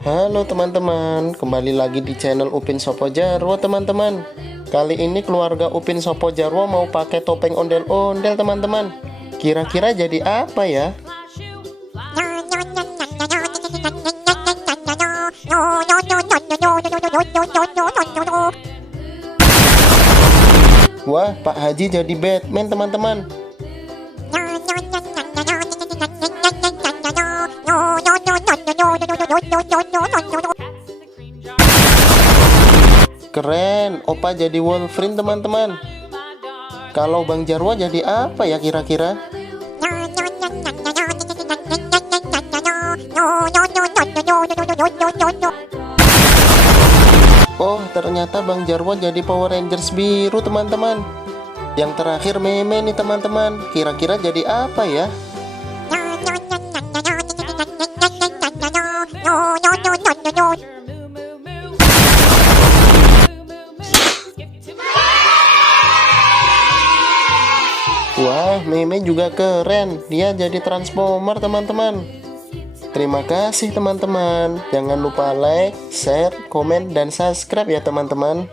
Halo teman-teman, kembali lagi di channel Upin Sopo Jarwo teman-teman. Kali ini keluarga Upin Sopo Jarwo mau pakai topeng ondel-ondel teman-teman. Kira-kira jadi apa ya? Wah, Pak Haji jadi Batman teman-teman. Keren, Opa jadi Wolverine teman-teman. Kalau Bang Jarwo jadi apa ya kira-kira? Oh, ternyata Bang Jarwo jadi Power Rangers biru teman-teman. Yang terakhir meme nih teman-teman. Kira-kira jadi apa ya? Wah, meme juga keren. Dia jadi Transformer teman-teman. Terima kasih teman-teman. Jangan lupa like, share, komen, dan subscribe ya teman-teman.